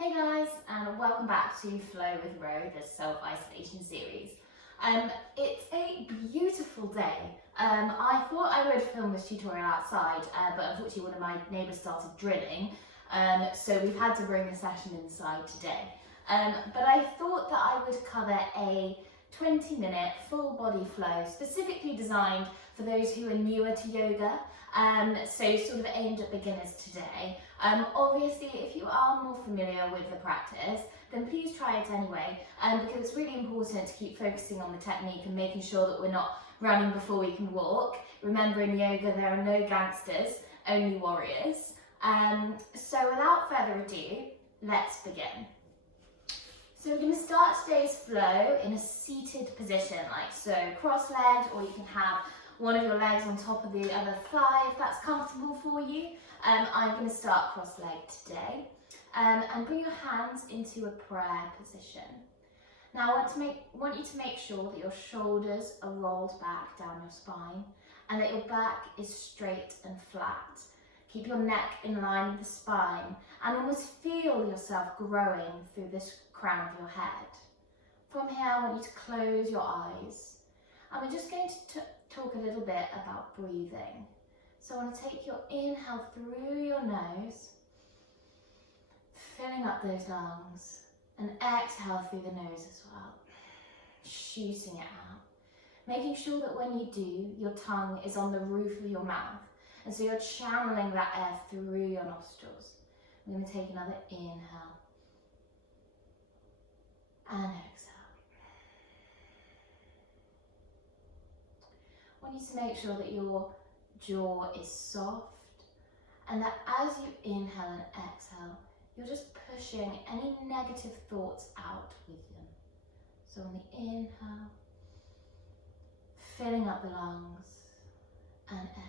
Hey guys, and welcome back to Flow with Ro, the self-isolation series. It's a beautiful day. I thought I would film this tutorial outside, but unfortunately one of my neighbours started drilling, so we've had to bring the session inside today. But I thought that I would cover a 20-minute full body flow specifically designed for those who are newer to yoga, so sort of aimed at beginners today. Obviously, if you are more familiar with the practice, then please try it anyway, because it's really important to keep focusing on the technique and making sure that we're not running before we can walk. Remember, in yoga there are no gangsters, only warriors. So without further ado, let's begin. So we're going to start today's flow in a seated position, like so, cross-legged, or you can have one of your legs on top of the other thigh if that's comfortable for you. I'm going to start cross-legged today, and bring your hands into a prayer position. Now I want you to make sure that your shoulders are rolled back down your spine and that your back is straight and flat. Keep your neck in line with the spine and almost feel yourself growing through this crown of your head. From here, I want you to close your eyes, and we're just going to talk a little bit about breathing. So I want to take your inhale through your nose, filling up those lungs, and exhale through the nose as well, shooting it out. Making sure that when you do, your tongue is on the roof of your mouth, and so you're channeling that air through your nostrils. I'm going to take another inhale and exhale. I want you to make sure that your jaw is soft, and that as you inhale and exhale, you're just pushing any negative thoughts out with them. So on the inhale, filling up the lungs, and exhale.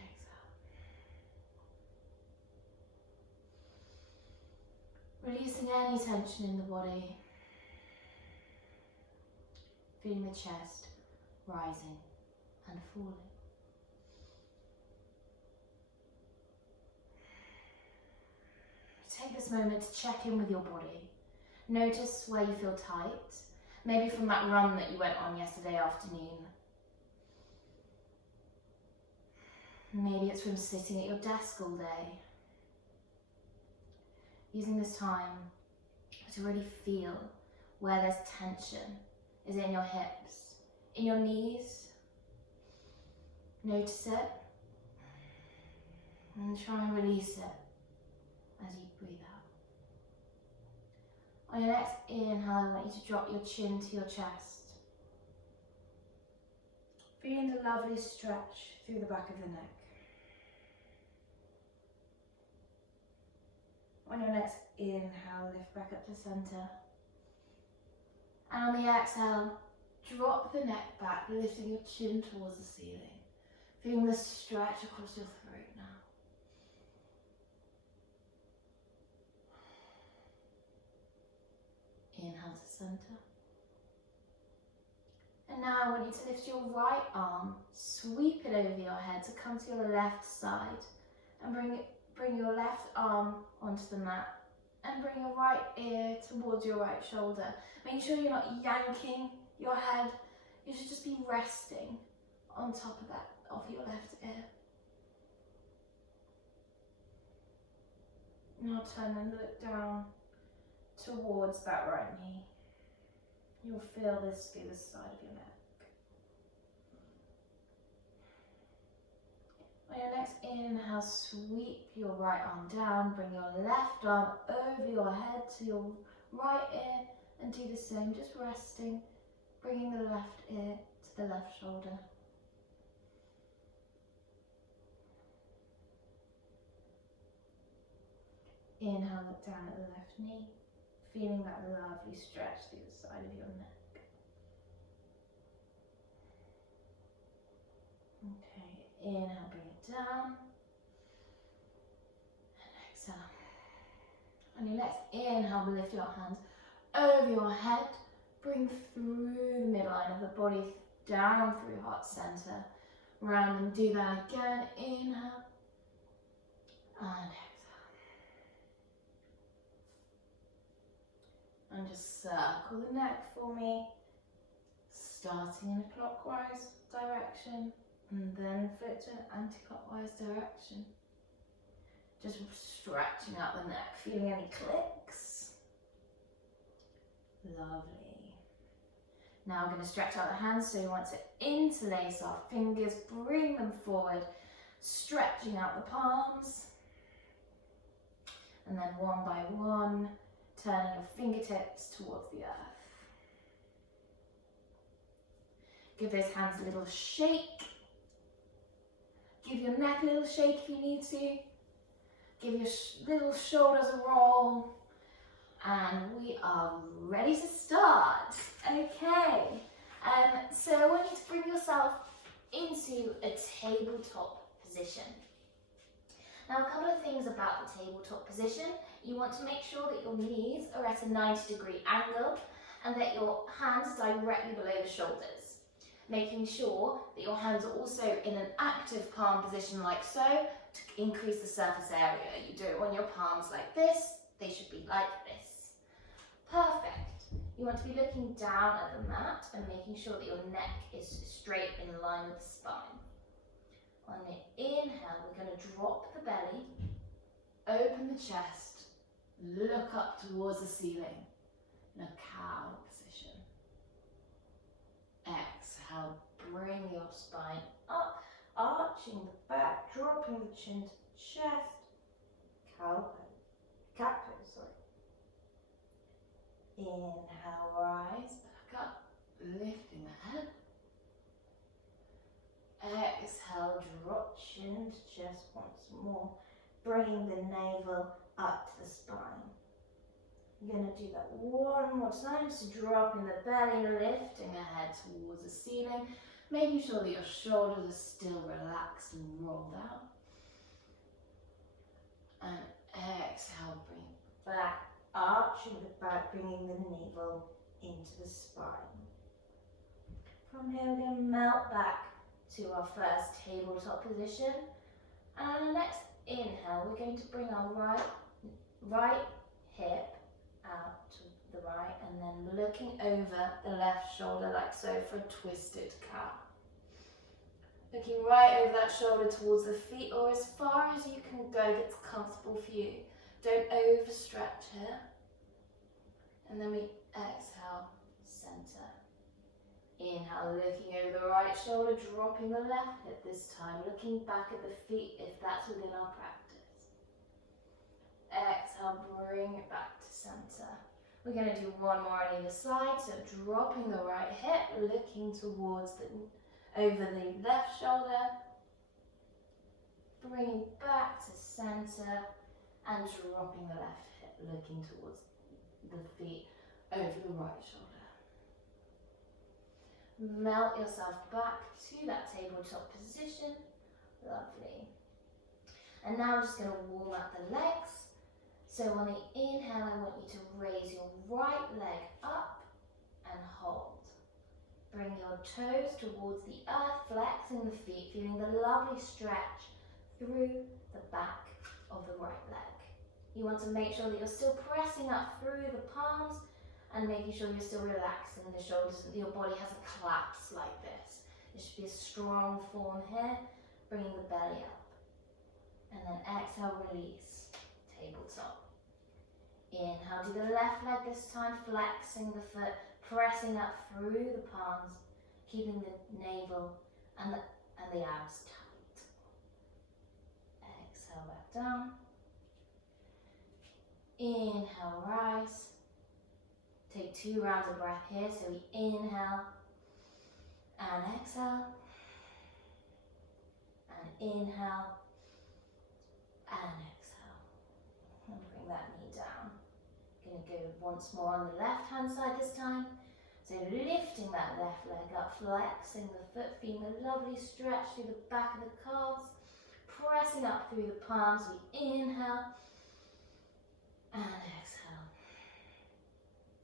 Releasing any tension in the body. Feeling the chest rising and falling. Take this moment to check in with your body. Notice where you feel tight, maybe from that run that you went on yesterday afternoon. Maybe it's from sitting at your desk all day. Using this time to really feel where there's tension. Is it in your hips, in your knees? Notice it and try and release it as you breathe out. On your next inhale, I want you to drop your chin to your chest. Feeling the lovely stretch through the back of the neck. On your next inhale, lift back up to center. And on the exhale, drop the neck back, lifting your chin towards the ceiling. Feeling the stretch across your throat now. Inhale to center. And now I want you to lift your right arm, sweep it over your head to come to your left side, and bring your left arm onto the mat, and bring your right ear towards your right shoulder. Making sure you're not yanking your head, you should just be resting on top of that, of your left ear. Now turn and look down towards that right knee. You'll feel this through the side of your neck. On your next inhale, sweep your right arm down, bring your left arm over your head to your right ear, and do the same, just resting, bringing the left ear to the left shoulder. Inhale, look down at the left knee, feeling that lovely stretch through the side of your neck. Okay, inhale, bring it down, and exhale. On your next inhale, lift your hands over your head, bring through the midline of the body, down through heart center, round, and do that again. Inhale, and exhale. And just circle the neck for me, starting in a clockwise direction and then flip to an anti-clockwise direction. Just stretching out the neck, feeling any clicks. Lovely. Now we're going to stretch out the hands, so we want to interlace our fingers, bring them forward, stretching out the palms. And then one by one, turning your fingertips towards the earth. Give those hands a little shake. Give your neck a little shake if you need to. Give your little shoulders a roll. And we are ready to start. Okay. So I want you to bring yourself into a tabletop position. Now, a couple of things about the tabletop position. You want to make sure that your knees are at a 90-degree angle and that your hands are directly below the shoulders. Making sure that your hands are also in an active palm position like so to increase the surface area. You do it on your palms like this, they should be like this. Perfect. You want to be looking down at the mat and making sure that your neck is straight in line with the spine. On the inhale, we're going to drop the belly, open the chest, look up towards the ceiling in a cow position. Exhale, bring your spine up, arching the back, dropping the chin to the chest. Cat pose, sorry. Inhale, rise back up, lifting the head. Exhale, drop chin to chest once more, bringing the navel up to the spine. You're going to do that one more time, so dropping the belly, lifting the head towards the ceiling, making sure that your shoulders are still relaxed and rolled out. And exhale, bring it back, arching the back, bringing the navel into the spine. From here, we're going to melt back to our first tabletop position. And on the next inhale, we're going to bring our right hip out to the right and then looking over the left shoulder like so for a twisted cow. Looking right over that shoulder towards the feet or as far as you can go that's comfortable for you. Don't overstretch here. And then we exhale, center. Inhale, looking over the right shoulder, dropping the left hip this time, looking back at the feet if that's within our practice. Exhale, bring it back to center. We're going to do one more on either side, so dropping the right hip, looking towards over the left shoulder, bringing back to center, and dropping the left hip, looking towards the feet over the right shoulder. Melt yourself back to that tabletop position. Lovely. And now we're just going to warm up the legs. So on the inhale, I want you to raise your right leg up and hold. Bring your toes towards the earth, flexing the feet, feeling the lovely stretch through the back of the right leg. You want to make sure that you're still pressing up through the palms and making sure you're still relaxing the shoulders, so that your body has a collapse like this. It should be a strong form here, bringing the belly up. And then exhale, release, tabletop. Inhale, do the left leg this time, flexing the foot, pressing up through the palms, keeping the navel and the abs tight. Exhale, back down. Inhale, rise. Take 2 rounds of breath here, so we inhale and exhale, and inhale and exhale. And bring that knee down. Going to go once more on the left hand side this time. So lifting that left leg up, flexing the foot, feeling a lovely stretch through the back of the calves, pressing up through the palms. We inhale and exhale.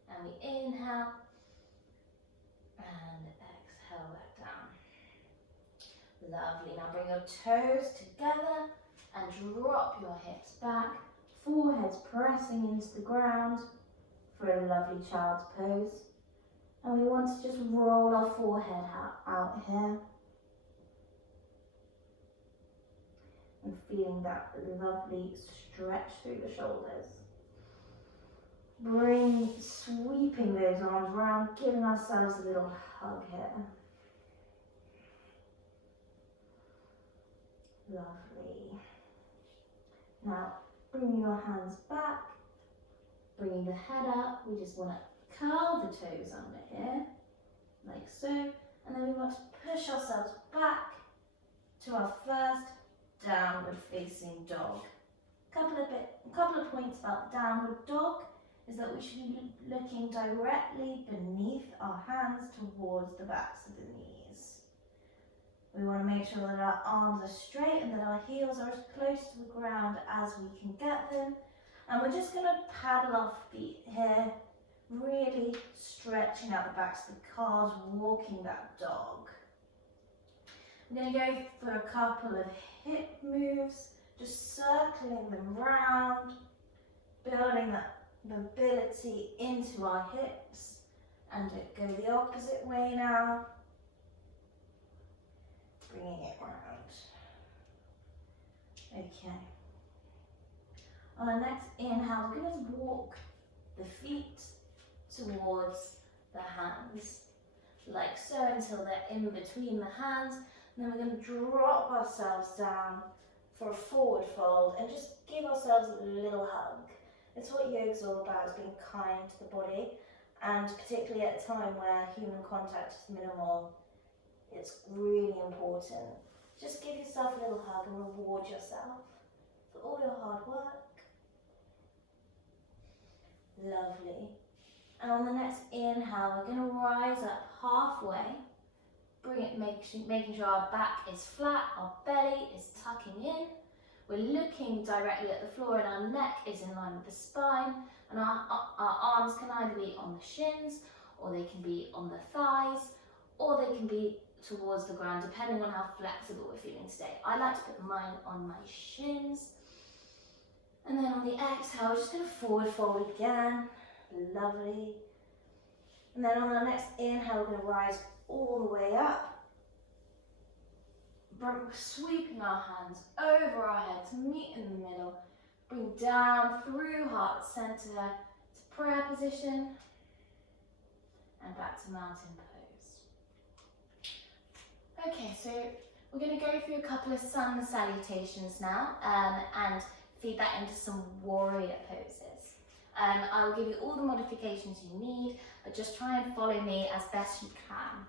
And we inhale and exhale back down. Lovely. Now bring your toes together and drop your hips back. Forehead's pressing into the ground. for a lovely child's pose. And we want to just roll our forehead out here. And feeling that lovely stretch through the shoulders. Sweeping those arms around, giving ourselves a little hug here. Lovely. Now, bringing your hands back, bringing the head up. We just want to curl the toes under here, like so. And then we want to push ourselves back to our first downward facing dog. A couple of points about the downward dog is that we should be looking directly beneath our hands towards the backs of the knees. We want to make sure that our arms are straight and that our heels are as close to the ground as we can get them. And we're just going to paddle our feet here, really stretching out the backs of the calves, walking that dog. I'm going to go for a couple of hip moves, just circling them round, building that mobility into our hips, and go the opposite way now, bringing it round. Okay. On our next inhale, we're going to walk the feet towards the hands, like so, until they're in between the hands. And then we're going to drop ourselves down for a forward fold and just give ourselves a little hug. It's what yoga's all about, is being kind to the body, and particularly at a time where human contact is minimal, it's really important. Just give yourself a little hug and reward yourself for all your hard work. Lovely. And on the next inhale, we're going to rise up halfway. Bring it, making sure our back is flat, our belly is tucking in. We're looking directly at the floor and our neck is in line with the spine. And our arms can either be on the shins, or they can be on the thighs, or they can be towards the ground, depending on how flexible we're feeling today. I like to put mine on my shins. And then on the exhale, we're just going to forward fold again. Lovely. And then on our next inhale, we're going to rise all the way up. Sweeping our hands over our heads, meet in the middle. Bring down through heart center to prayer position. And back to mountain pose. Okay, so we're going to go through a couple of sun salutations now and feed that into some warrior poses. I will give you all the modifications you need, but just try and follow me as best you can.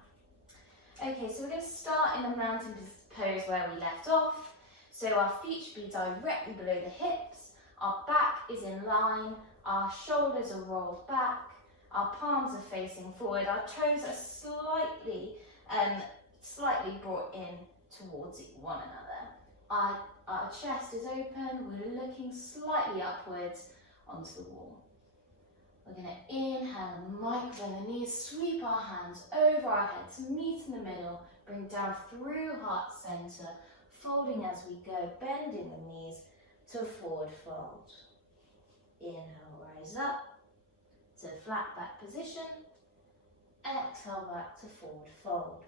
Okay, so we're going to start in a mountain pose where we left off. So our feet should be directly below the hips, our back is in line, our shoulders are rolled back, our palms are facing forward, our toes are slightly brought in towards one another. Our chest is open, we're looking slightly upwards onto the wall. We're going to inhale and micro the knees, sweep our hands over our heads, meet in the middle, bring down through heart center, folding as we go, bending the knees to forward fold. Inhale, rise up to flat back position. Exhale, back to forward fold.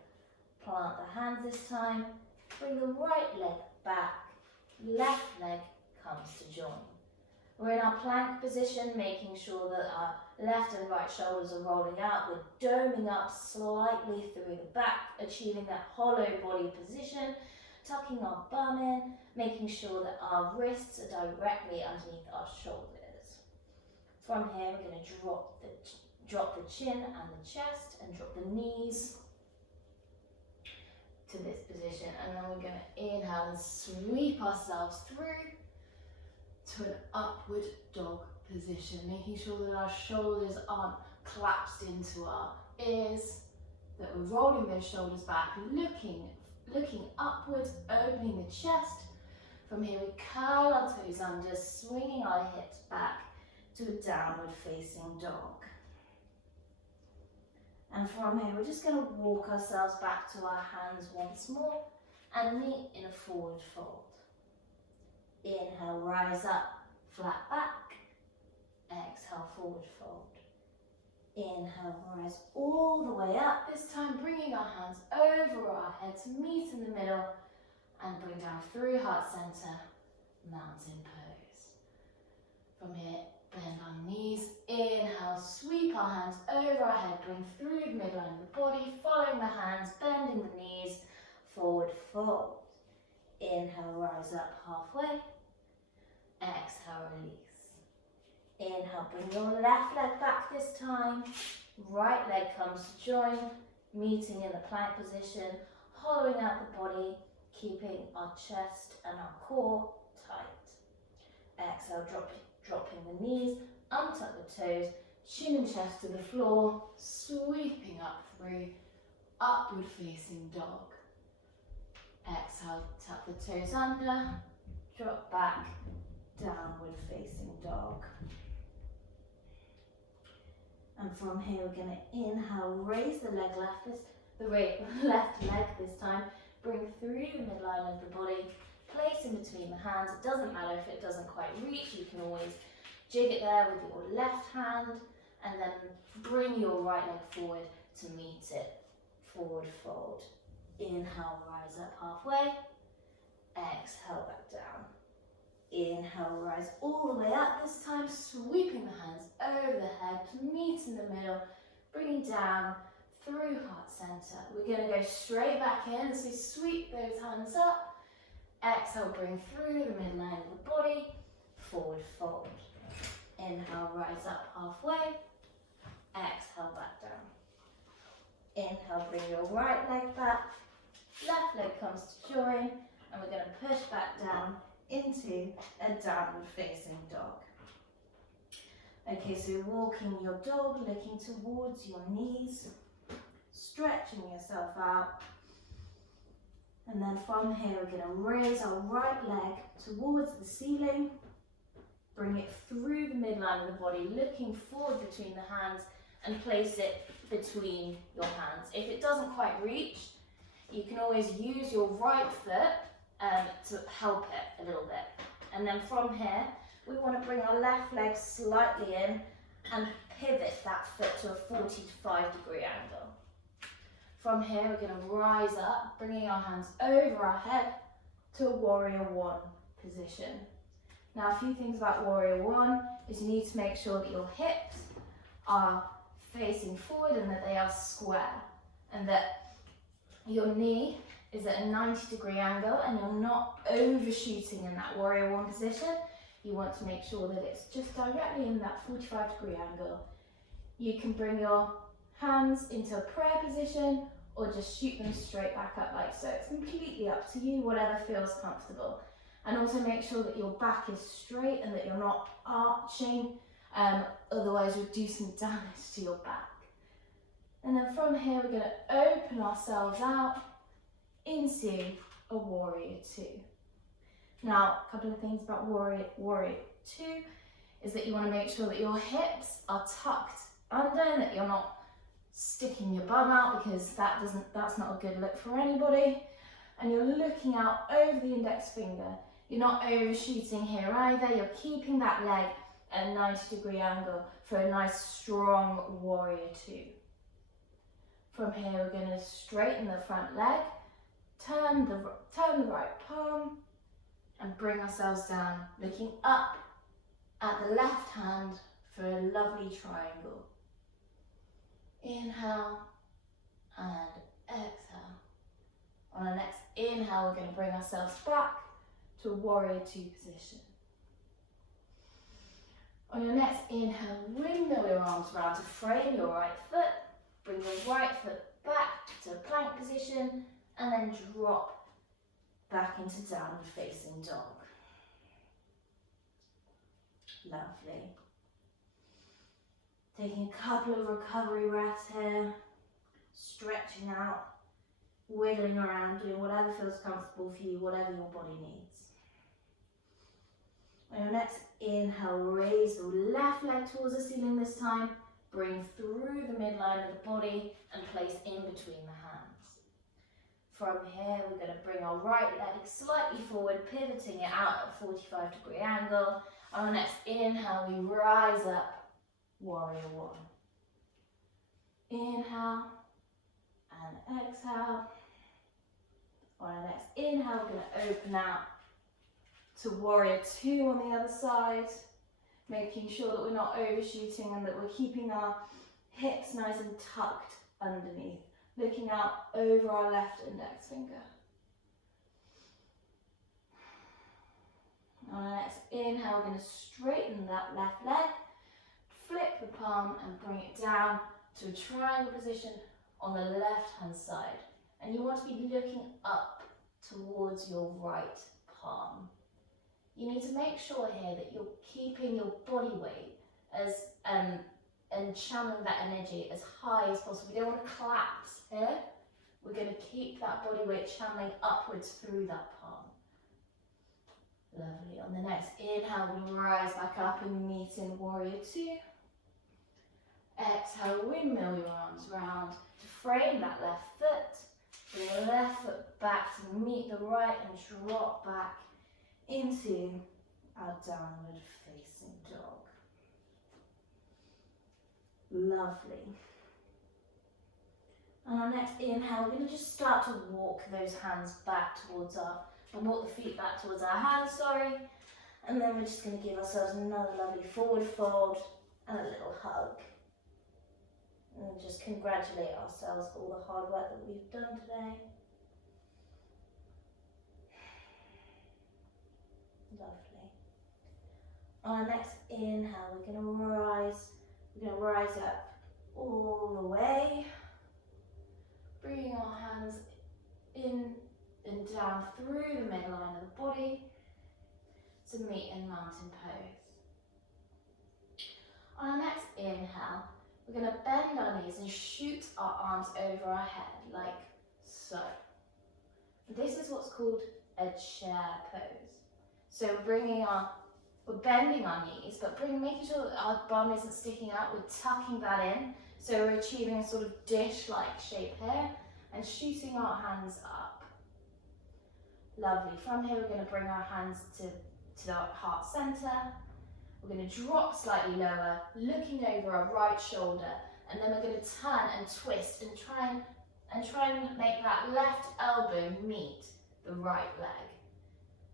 Plant the hands this time, bring the right leg back, left leg comes to join. We're in our plank position, making sure that our left and right shoulders are rolling out. We're doming up slightly through the back, achieving that hollow body position, tucking our bum in, making sure that our wrists are directly underneath our shoulders. From here, we're going to drop the chin and the chest and drop the knees to this position. And then we're going to inhale and sweep ourselves through to an upward dog position, making sure that our shoulders aren't collapsed into our ears, that we're rolling those shoulders back, looking upwards, opening the chest. From here we curl our toes under, swinging our hips back to a downward facing dog. And from here we're just going to walk ourselves back to our hands once more and meet in a forward fold. Inhale, rise up, flat back. Exhale, forward fold. Inhale, rise all the way up. This time bringing our hands over our head to meet in the middle and bring down through heart center, mountain pose. From here, bend our knees. Inhale, sweep our hands over our head, bring through the midline of the body, following the hands, bending the knees, forward fold. Inhale, rise up halfway. Exhale, release. Inhale, bring your left leg back this time. Right leg comes to join, meeting in the plank position, hollowing out the body, keeping our chest and our core tight. Exhale, dropping the knees, untuck the toes, chin and chest to the floor, sweeping up through, upward facing dog. Exhale, tuck the toes under, drop back, downward facing dog. And from here we're going to inhale, raise the left leg this time, bring through the midline of the body, place in between the hands. It doesn't matter if it doesn't quite reach, you can always jig it there with your left hand and then bring your right leg forward to meet it. Forward fold. Inhale, rise up halfway. Exhale, back down. Inhale, rise all the way up, this time sweeping the hands over the head to meet in the middle, bringing down through heart center. We're going to go straight back in, so sweep those hands up. Exhale, bring through the midline of the body, forward fold. Inhale, rise up halfway. Exhale, back down. Inhale, bring your right leg back. Left leg comes to join, and we're going to push back down into a downward facing dog. Okay, so walking your dog, looking towards your knees, stretching yourself out. And then from here, we're going to raise our right leg towards the ceiling, bring it through the midline of the body, looking forward between the hands and place it between your hands. If it doesn't quite reach, you can always use your right foot to help it a little bit. And then from here, we want to bring our left leg slightly in and pivot that foot to a 45-degree angle. From here, we're going to rise up, bringing our hands over our head to a warrior one position. Now, a few things about warrior one is you need to make sure that your hips are facing forward and that they are square, and that your knee is at a 90-degree angle and you're not overshooting in that warrior one position. You want to make sure that it's just directly in that 45-degree angle. You can bring your hands into a prayer position or just shoot them straight back up like so. It's completely up to you, whatever feels comfortable. And also make sure that your back is straight and that you're not arching, otherwise you'll do some damage to your back. And then from here, we're going to open ourselves out into a warrior two. Now, a couple of things about warrior two is that you want to make sure that your hips are tucked under and that you're not sticking your bum out, because that's not a good look for anybody. And you're looking out over the index finger. You're not overshooting here either. You're keeping that leg at a 90-degree angle for a nice strong warrior two. From here, we're going to straighten the front leg, turn the right palm, and bring ourselves down, looking up at the left hand for a lovely triangle. Inhale and exhale. On our next inhale, we're going to bring ourselves back to a warrior two position. On your next inhale, windmill your arms around to frame your right foot. Bring your right foot back to a plank position and then drop back into downward facing dog. Lovely. Taking a couple of recovery breaths here, stretching out, wiggling around, doing whatever feels comfortable for you, whatever your body needs. On your next inhale, raise the left leg towards the ceiling this time. Bring through the midline of the body and place in between the hands. From here, we're going to bring our right leg slightly forward, pivoting it out at a 45-degree angle. On our next inhale, we rise up, warrior one. inhale and exhale. On our next inhale, we're going to open out to warrior two on the other side, making sure that we're not overshooting and that we're keeping our hips nice and tucked underneath, looking out over our left index finger. On our next inhale, we're going to straighten that left leg, flip the palm and bring it down to a triangle position on the left hand side. And you want to be looking up towards your right palm. You need to make sure here that you're keeping your body weight as and channeling that energy as high as possible. We don't want to collapse here. We're going to keep that body weight channeling upwards through that palm. Lovely. On the next inhale, we rise back up and meet in warrior two. Exhale, windmill your arms round to frame that left foot. Bring the left foot back to meet the right and drop back into our downward facing dog. Lovely. On our next inhale, we're going to just start to walk those hands back towards walk the feet back towards our hands, and then we're just going to give ourselves another lovely forward fold and a little hug. And just congratulate ourselves for all the hard work that we've done today. Lovely. On our next inhale, we're going to rise up all the way, bringing our hands in and down through the midline of the body to meet in mountain pose. On our next inhale, we're going to bend our knees and shoot our arms over our head like so. This is what's called a chair pose. So we're bending our knees, but making sure that our bum isn't sticking out. We're tucking that in, so we're achieving a sort of dish-like shape here, and shooting our hands up. Lovely. From here, we're going to bring our hands to our heart center. We're going to drop slightly lower, looking over our right shoulder, and then we're going to turn and twist and try and make that left elbow meet the right leg.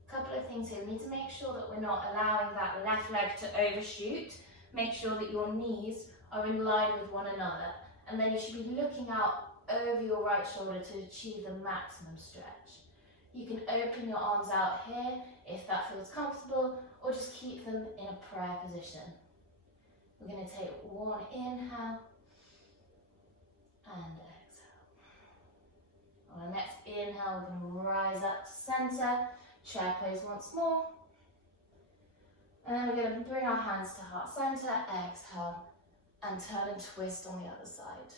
A couple of things here. We need to make sure that we're not allowing that left leg to overshoot. Make sure that your knees are in line with one another, and then you should be looking out over your right shoulder to achieve the maximum stretch. You can open your arms out here if that feels comfortable, or just keep them in a prayer position. We're going to take one inhale and exhale. On our next inhale, we're going to rise up to center, chair pose once more. And then we're going to bring our hands to heart center, exhale, and turn and twist on the other side.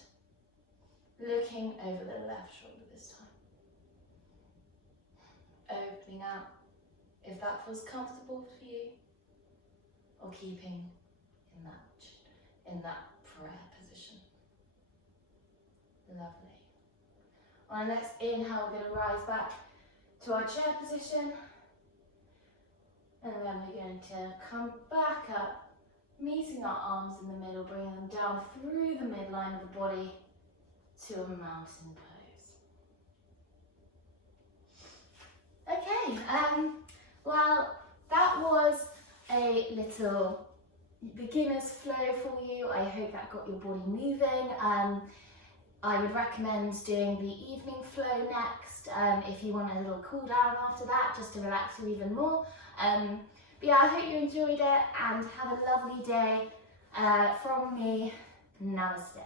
Looking over the left shoulder this time. Opening out if that feels comfortable for you, or keeping in that prayer position. Lovely. On our next inhale, we're going to rise back to our chair position, and then we're going to come back up, meeting our arms in the middle, bringing them down through the midline of the body to a mountain pose. Okay, well, that was a little beginner's flow for you. I hope that got your body moving. I would recommend doing the evening flow next if you want a little cool down after that, just to relax you even more. But yeah, I hope you enjoyed it, and have a lovely day. From me, namaste.